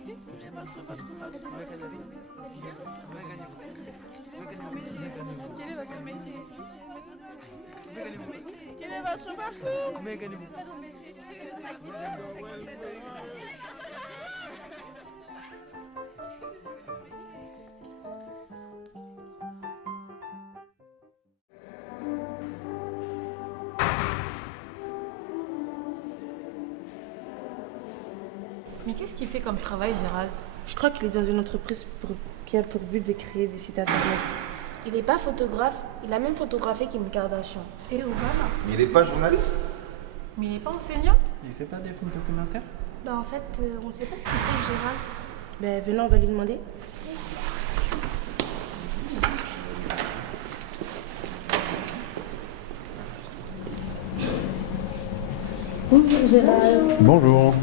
Quel est votre métier? Quel est votre parcours? Mais qu'est-ce qu'il fait comme travail, Gérald? Je crois qu'il est dans une entreprise qui a pour but de créer des sites internet. Il n'est pas photographe, il a même photographié Kim Kardashian. Et Obama? Mais il n'est pas journaliste. Mais il n'est pas enseignant? Il fait pas des films documentaires? En fait, on ne sait pas ce qu'il fait, Gérald. Ben venons, on va lui demander. Bonjour Gérald. Bonjour.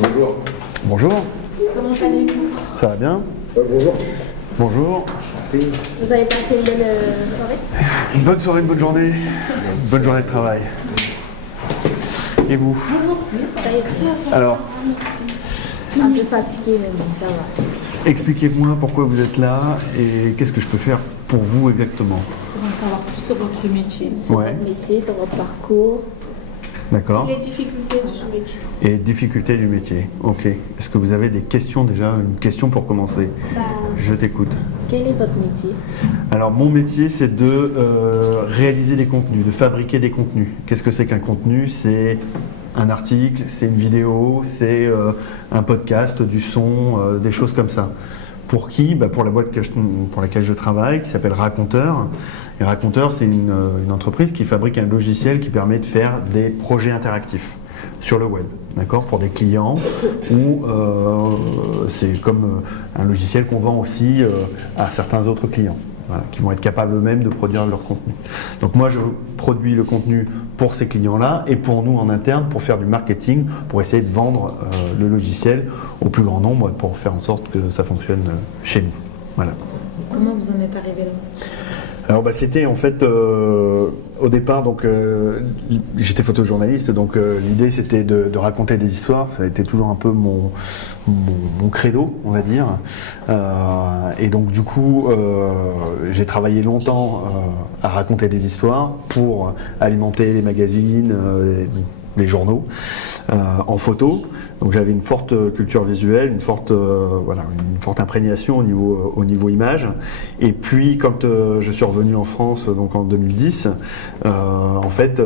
Bonjour. Bonjour. Comment allez-vous? Ça va bien? Bonjour. Bonjour. Vous avez passé une bonne soirée? Une bonne soirée, une bonne journée. Une bonne journée de travail. Et vous? Ça y est, ça va. Alors, Un peu fatigué, mais bon, ça va. expliquez-moi pourquoi vous êtes là et qu'est-ce que je peux faire pour vous exactement. Pour en savoir plus sur votre métier. Ouais, Votre métier, sur votre parcours. d'accord. Les difficultés de ce métier. Et difficultés du métier. Ok. Est-ce que vous avez des questions déjà? Une question pour commencer? Je t'écoute. Quel est votre métier? Alors mon métier c'est de réaliser des contenus, de fabriquer des contenus. Qu'est-ce que c'est qu'un contenu? C'est un article, c'est une vidéo, c'est un podcast, du son, des choses comme ça. Pour qui? Pour la boîte pour laquelle je travaille, qui s'appelle Raconteur. Et Raconteur, c'est une entreprise qui fabrique un logiciel qui permet de faire des projets interactifs sur le web, d'accord, pour des clients, ou c'est comme un logiciel qu'on vend aussi à certains autres clients, voilà, qui vont être capables eux-mêmes de produire leur contenu. Donc moi, je produis le contenu pour ces clients-là et pour nous en interne, pour faire du marketing, pour essayer de vendre le logiciel au plus grand nombre, pour faire en sorte que ça fonctionne chez nous. Voilà. Comment vous en êtes arrivé là? Alors c'était en fait au départ, donc j'étais photojournaliste, donc l'idée c'était de raconter des histoires. Ça a été toujours un peu mon credo, on va dire. Et donc du coup j'ai travaillé longtemps à raconter des histoires pour alimenter les magazines, les journaux en photo. Donc j'avais une forte culture visuelle, une forte imprégnation au niveau image. Et puis quand je suis revenu en France, donc en 2010, en fait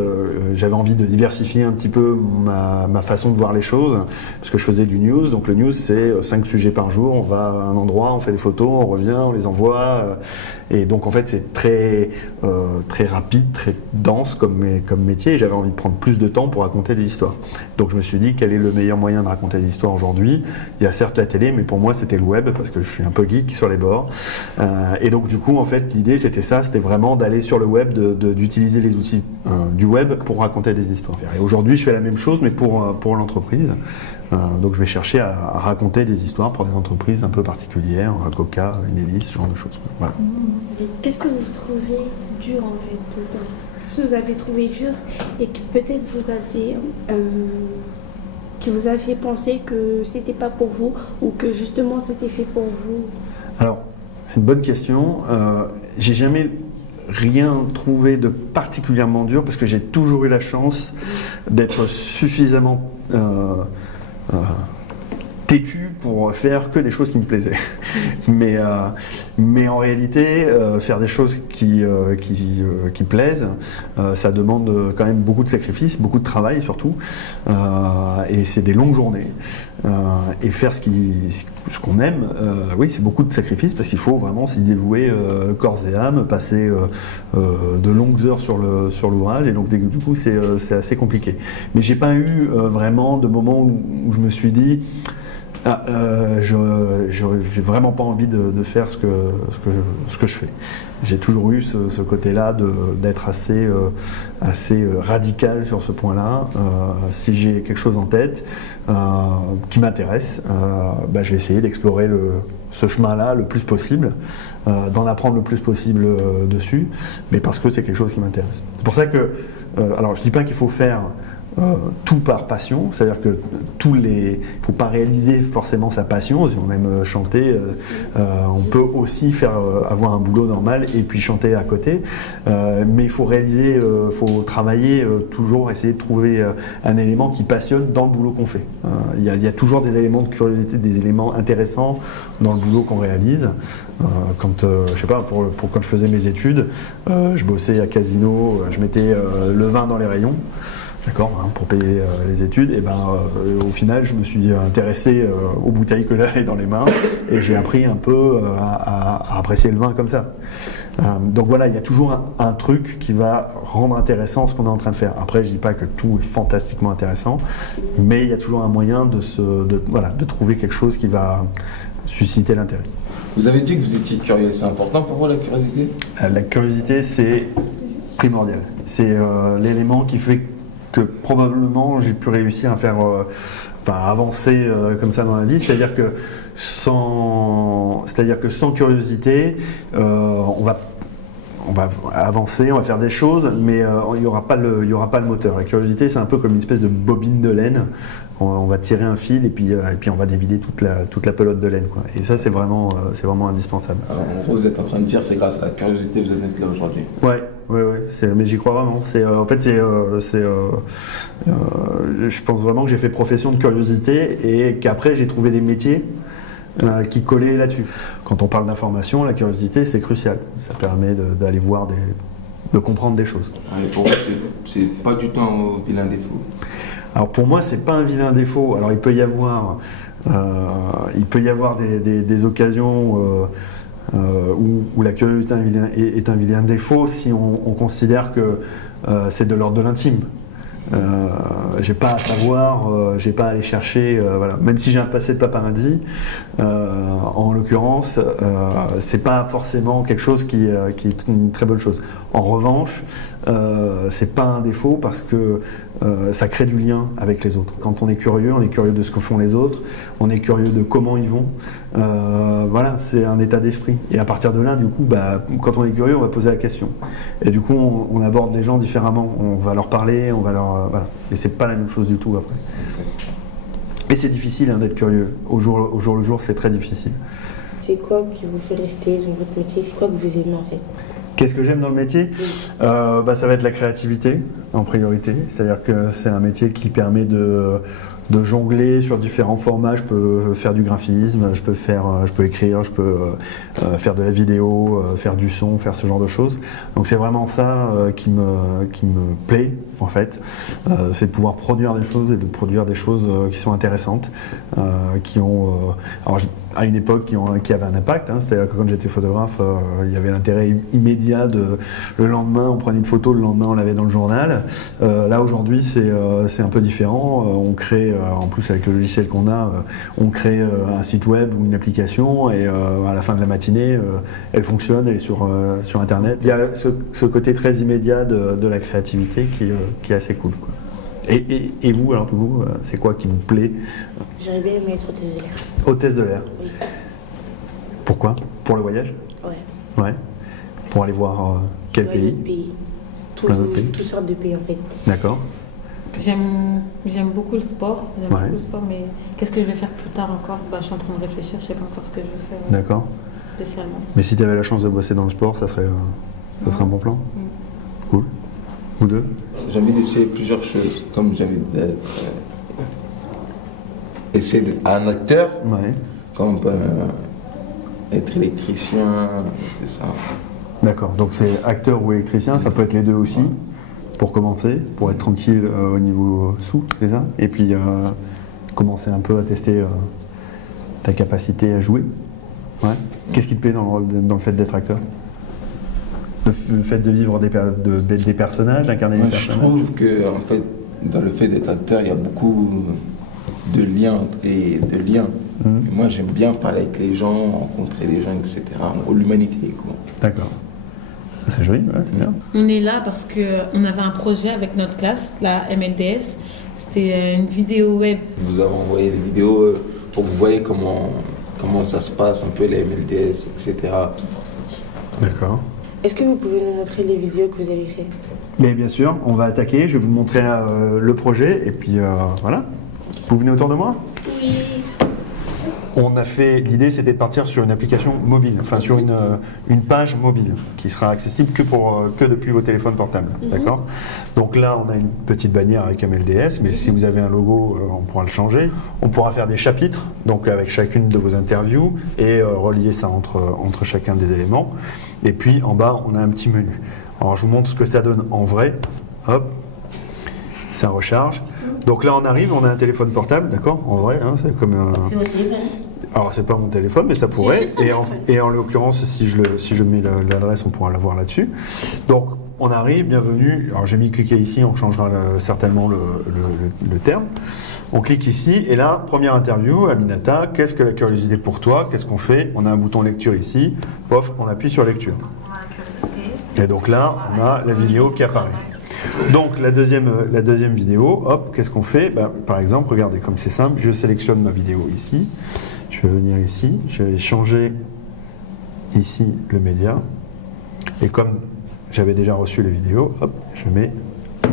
j'avais envie de diversifier un petit peu ma façon de voir les choses, parce que je faisais du news. Donc le news c'est 5 sujets par jour, on va à un endroit, on fait des photos, on revient, on les envoie. Et donc en fait c'est très rapide, très dense comme métier. Et j'avais envie de prendre plus de temps pour raconter des histoires. Donc je me suis dit quel est le meilleur moyen de raconter des histoires aujourd'hui. Il y a certes la télé, mais pour moi c'était le web, parce que je suis un peu geek sur les bords. Et donc du coup en fait l'idée c'était ça, c'était vraiment d'aller sur le web, d'utiliser les outils du web pour raconter des histoires. Et aujourd'hui je fais la même chose, mais pour l'entreprise. Donc je vais chercher à raconter des histoires pour des entreprises un peu particulières, Coca, Enedis, ce genre de choses. Voilà. Qu'est-ce que vous trouvez dur en fait dedans? Qu'est-ce que vous avez trouvé dur et que peut-être vous aviez pensé que c'était pas pour vous, ou que justement c'était fait pour vous? Alors c'est une bonne question. J'ai jamais rien trouvé de particulièrement dur, parce que j'ai toujours eu la chance d'être suffisamment têtu pour faire que des choses qui me plaisaient. Mais en réalité, faire des choses qui plaisent, ça demande quand même beaucoup de sacrifices, beaucoup de travail surtout, et c'est des longues journées. Et faire ce qu'on aime, oui, c'est beaucoup de sacrifices, parce qu'il faut vraiment s'y dévouer corps et âme, passer de longues heures sur l'ouvrage, et donc du coup c'est assez compliqué. Mais j'ai pas eu vraiment de moment où je me suis dit j'ai vraiment pas envie de faire ce que je fais. J'ai toujours eu ce côté-là d'être assez radical sur ce point-là. Si j'ai quelque chose en tête qui m'intéresse, je vais essayer d'explorer ce chemin-là le plus possible, d'en apprendre le plus possible dessus, mais parce que c'est quelque chose qui m'intéresse. C'est pour ça que, alors je dis pas qu'il faut faire tout par passion, c'est-à-dire que il faut pas réaliser forcément sa passion. Si on aime chanter, on peut aussi avoir un boulot normal et puis chanter à côté. Mais il faut réaliser, faut travailler toujours, essayer de trouver un élément qui passionne dans le boulot qu'on fait. Il y a toujours des éléments de curiosité, des éléments intéressants dans le boulot qu'on réalise. Quand je sais pas, quand je faisais mes études, je bossais à Casino, je mettais le vin dans les rayons. D'accord, pour payer les études, et au final, je me suis intéressé aux bouteilles que j'avais dans les mains et j'ai appris un peu à apprécier le vin comme ça. Donc voilà, il y a toujours un truc qui va rendre intéressant ce qu'on est en train de faire. Après, je dis pas que tout est fantastiquement intéressant, mais il y a toujours un moyen de trouver quelque chose qui va susciter l'intérêt. Vous avez dit que vous étiez curieux, c'est important pour vous la curiosité? La curiosité, c'est primordial. C'est l'élément qui fait que probablement j'ai pu réussir à faire avancer comme ça dans la vie, c'est-à-dire que sans curiosité, on va avancer, on va faire des choses, mais il n'y aura pas le moteur. La curiosité, c'est un peu comme une espèce de bobine de laine. On va tirer un fil et puis on va dévider toute la pelote de laine, quoi. Et ça, c'est vraiment indispensable. Alors, en gros, vous êtes en train de dire, c'est grâce à la curiosité que vous en êtes là aujourd'hui. Ouais. Mais j'y crois vraiment. Je pense vraiment que j'ai fait profession de curiosité et qu'après j'ai trouvé des métiers qui collaient là-dessus. Quand on parle d'information, la curiosité c'est crucial. Ça permet d'aller voir de comprendre des choses. Et pour vous, c'est pas du tout un vilain défaut. Alors pour moi, c'est pas un vilain défaut. Alors il peut y avoir des occasions. Où la curiosité est un vilain défaut si on considère que c'est de l'ordre de l'intime. J'ai pas à savoir, j'ai pas à aller chercher, voilà. Même si j'ai un passé de paparazzi, en l'occurrence, c'est pas forcément quelque chose qui est une très bonne chose. En revanche, c'est pas un défaut parce que ça crée du lien avec les autres. Quand on est curieux de ce que font les autres, on est curieux de comment ils vont. Voilà, c'est un état d'esprit. Et à partir de là, du coup, quand on est curieux, on va poser la question. Et du coup, on aborde les gens différemment. On va leur parler, voilà. Et c'est pas la même chose du tout après. Et c'est difficile d'être curieux. Au jour le jour, c'est très difficile. C'est quoi qui vous fait rester dans votre métier? C'est quoi que vous aimez en fait? Qu'est-ce que j'aime dans le métier? Ça va être la créativité en priorité. C'est-à-dire que c'est un métier qui permet de jongler sur différents formats. Je peux faire du graphisme, je peux écrire, je peux faire de la vidéo, faire du son, faire ce genre de choses. Donc c'est vraiment ça qui me plaît en fait. C'est de pouvoir produire des choses et de produire des choses qui sont intéressantes, qui ont à une époque qui avaient un impact. C'est-à-dire que quand j'étais photographe, il y avait l'intérêt immédiat le lendemain on prenait une photo, le lendemain on l'avait dans le journal. Là aujourd'hui c'est un peu différent. On crée, en plus avec le logiciel qu'on a, on crée un site web ou une application et à la fin de la matinée elle fonctionne, elle est sur internet. Il y a ce côté très immédiat de la créativité qui est assez cool, quoi. Et vous, alors, c'est quoi qui vous plaît? J'aurais bien aimé être hôtesse de l'air. Hôtesse de l'air? Oui. Pourquoi? Pour le voyage? Ouais. Pour aller voir quel pays? Plein d'autres pays. Toutes sortes de pays en fait. D'accord. J'aime beaucoup le sport. Mais qu'est-ce que je vais faire plus tard encore? Je suis en train de réfléchir, je sais pas encore ce que je vais faire. D'accord. Spécialement. Mais si tu avais la chance de bosser dans le sport, ça serait un bon plan? Cool. Vous deux? J'ai envie d'essayer plusieurs choses, comme j'ai envie d'essayer d'être un acteur, comme être électricien, c'est ça. D'accord, donc c'est acteur ou électricien, ça peut être les deux aussi, pour commencer, pour être tranquille au niveau sous, c'est ça? Et puis commencer un peu à tester ta capacité à jouer. Ouais. Qu'est-ce qui te plaît dans le fait d'être acteur? Le fait de vivre des personnages, d'incarner des personnages? Je trouve que en fait, dans le fait d'être acteur, il y a beaucoup de liens. Et moi, j'aime bien parler avec les gens, rencontrer les gens, etc. L'humanité, quoi. D'accord. C'est joli, c'est bien. On est là parce qu'on avait un projet avec notre classe, la MLDS. C'était une vidéo web. Je vous avez envoyé des vidéos pour que vous voyez comment ça se passe, un peu les MLDS, etc. D'accord. Est-ce que vous pouvez nous montrer les vidéos que vous avez faites? Mais bien sûr, on va attaquer. Je vais vous montrer le projet et puis voilà. Vous venez autour de moi? Oui. On a fait, l'idée c'était de partir sur une application mobile, enfin sur une page mobile qui sera accessible que depuis vos téléphones portables, d'accord? Donc là on a une petite bannière avec MLDS, mais si vous avez un logo, on pourra le changer. On pourra faire des chapitres, donc avec chacune de vos interviews et relier ça entre chacun des éléments. Et puis en bas on a un petit menu. Alors je vous montre ce que ça donne en vrai. Hop, ça recharge. Donc là on arrive, on a un téléphone portable, d'accord? En vrai, hein, c'est comme un... C'est votre téléphone. Alors c'est pas mon téléphone, mais ça pourrait. Et en l'occurrence, si je mets l'adresse, on pourra la voir là-dessus. Donc on arrive, bienvenue. Alors j'ai mis cliquer ici, on changera certainement le terme. On clique ici et là, première interview, Aminata, qu'est-ce que la curiosité pour toi? Qu'est-ce qu'on fait? On a un bouton lecture ici, pof, on appuie sur lecture. Et donc là, on a la vidéo qui apparaît. Donc la deuxième vidéo, hop, qu'est-ce qu'on fait? Par exemple, regardez comme c'est simple, je sélectionne ma vidéo ici, je vais venir ici, je vais changer ici le média, et comme j'avais déjà reçu les vidéos, hop, je mets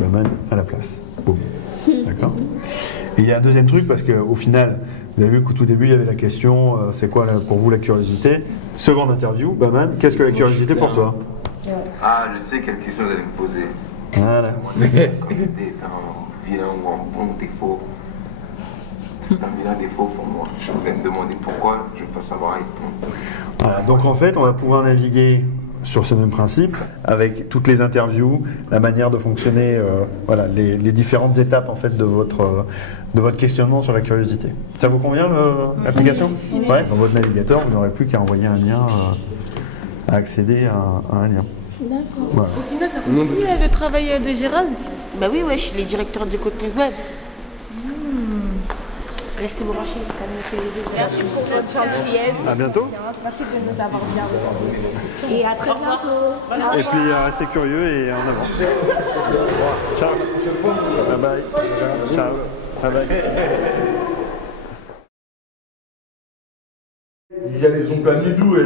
Maman à la place. Boum. D'accord? Et il y a un deuxième truc, parce qu'au final, vous avez vu qu'au tout début, il y avait la question, c'est quoi pour vous la curiosité? Seconde interview, Maman, qu'est-ce que la curiosité pour toi? Ah, je sais quelle question vous allez me poser. Voilà. La curiosité est un vilain ou un bon défaut. C'est un vilain défaut pour moi. Vous allez me demander pourquoi, je ne vais pas savoir répondre. Voilà, donc en fait, on va pouvoir naviguer sur ce même principe, avec toutes les interviews, la manière de fonctionner, voilà, les différentes étapes en fait de votre questionnement sur la curiosité. Ça vous convient l'application? Ouais. Dans votre navigateur, vous n'aurez plus qu'à envoyer un lien, à accéder à un lien. D'accord. Voilà. Oui, le travail de Gérald. Bah oui, ouais, je suis les directeurs de contenu web. Restez branchés. Merci pour votre gentillesse. À bientôt. Merci de nous avoir bien reçus. Et à très bientôt. Et puis restez curieux et en avant. Ciao. Bye bye. Ciao. Bye bye. Il y a les ongles à Nidou,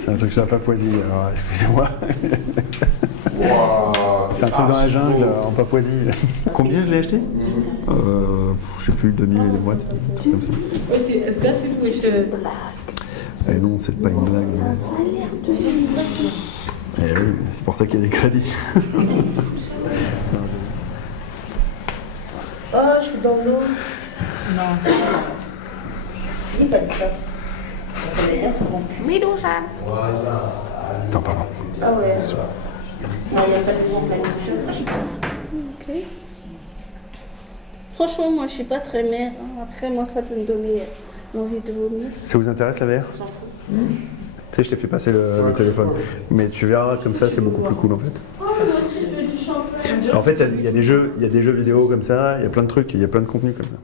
C'est un truc sur la Papouasie, alors excusez-moi. C'est un truc dans la jungle, en Papouasie. Combien je l'ai acheté? Je sais plus, 2000 et des boîtes, un truc comme ça. C'est une blague. Eh non, c'est pas une blague. Ça a l'air de Eh oui, c'est pour ça qu'il y a des crédits. Oh, je suis dans l'eau. Non, c'est pas. Il pas dit ça. Attends, pardon. Ah ouais. Non, il n'y a pas de raison de l'année prochaine. Ok. Franchement, moi, je suis pas très mère. Hein. Après, moi, ça peut me donner l'envie de vomir. Ça vous intéresse la VR? Tu sais, je t'ai fait passer le téléphone. Mais tu verras, comme ça, c'est beaucoup plus cool en fait. Oh, moi aussi, je veux du champion. En fait, il y a des jeux vidéo comme ça, il y a plein de trucs, il y a plein de contenus comme ça.